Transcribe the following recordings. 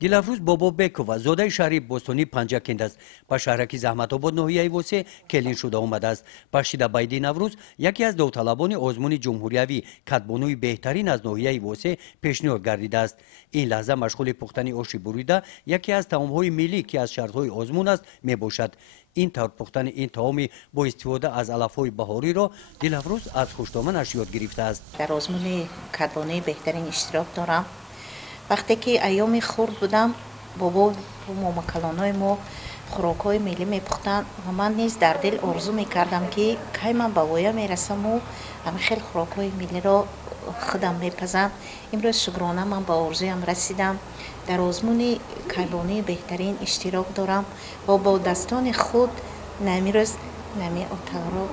دلافروز بابابکووا زاده شهری بوستونی پنجاکند است. با شهرکی زحمت‌آباد ناحیه وسه کلین شده آمده است. بخشیده بایدی نوروز یکی از داوطلبان آزمون جمهوریوی کدبانوی بهترین از ناحیه وسه پیشنهاد گردیده است. این لحظه مشغول پختن آش بریده یکی از طعم‌های ملی که از شرط‌های آزمون است میباشد. این طور پختن این طعام با استفاده از علف‌های بهاری را دلافروز از خوشتامنش یاد گرفته است. در آزمون کدبانوی بهترین اشتراک دارم. وقتی که ایام خرد بودم بابا و ماماکلانای ما خوراکای ملی میپختن و من نیز در دل آرزو میکردم که کی من به وایا میرسم و همین خیلی خوراکای ملی را خودم میپزم. امروز شکرانه من به آرزویم رسیدم. در آزمون کدبانوی بهترین اشتراک دارم و با دستان خود امروز نمی اتارا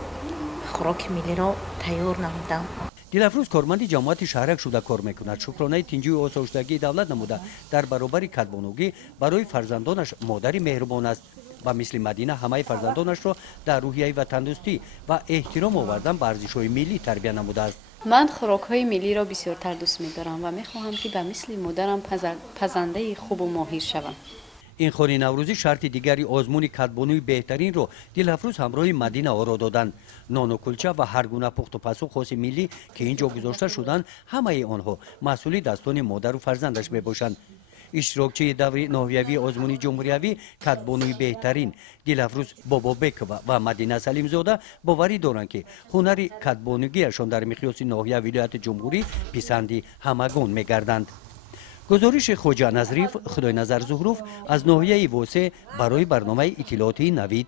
خوراک ملی را تیار نمودم. دلافروز کارمند جماعت شهرک شده کار میکند. شکرانه تنجوی آسایشگی دولت نموده در برابر کدبانوگی برای فرزندانش مادری مهربان است و مثل مدینه همه فرزندانش را در روحیه و تندرستی و احترام آوردن به ارزش‌های ملی تربیت نموده است. من خوراک‌های ملی را بسیارتر دوست می‌دارم و می‌خواهم که به مثل مادرم پزنده خوب و ماهر شوم. این خانه نوروزی شرط دیگری آزمون کدبانوی بهترین رو دلافروز همراه مدینه آرا دادند. نان و کلچه و هر گونه پخت و پسو خاص ملی که اینجا گذاشته شدند همه آنها مسئولی دستان مادر و فرزندش میباشند. اشتراکچی دوری ناحیوی آزمونی جمهوریوی کدبانوی بهترین دلافروز بابابکووا و مدینه سلیم زاده باوری دارند که هنر کدبانوگیشان در مقیاس ناحیه ولایت جمهوری پسندی همگان میگردند. گزارش خوجا نظریف خدای نظر زهروف از ناحیه وسه برای برنامه اطلاعاتی نوید.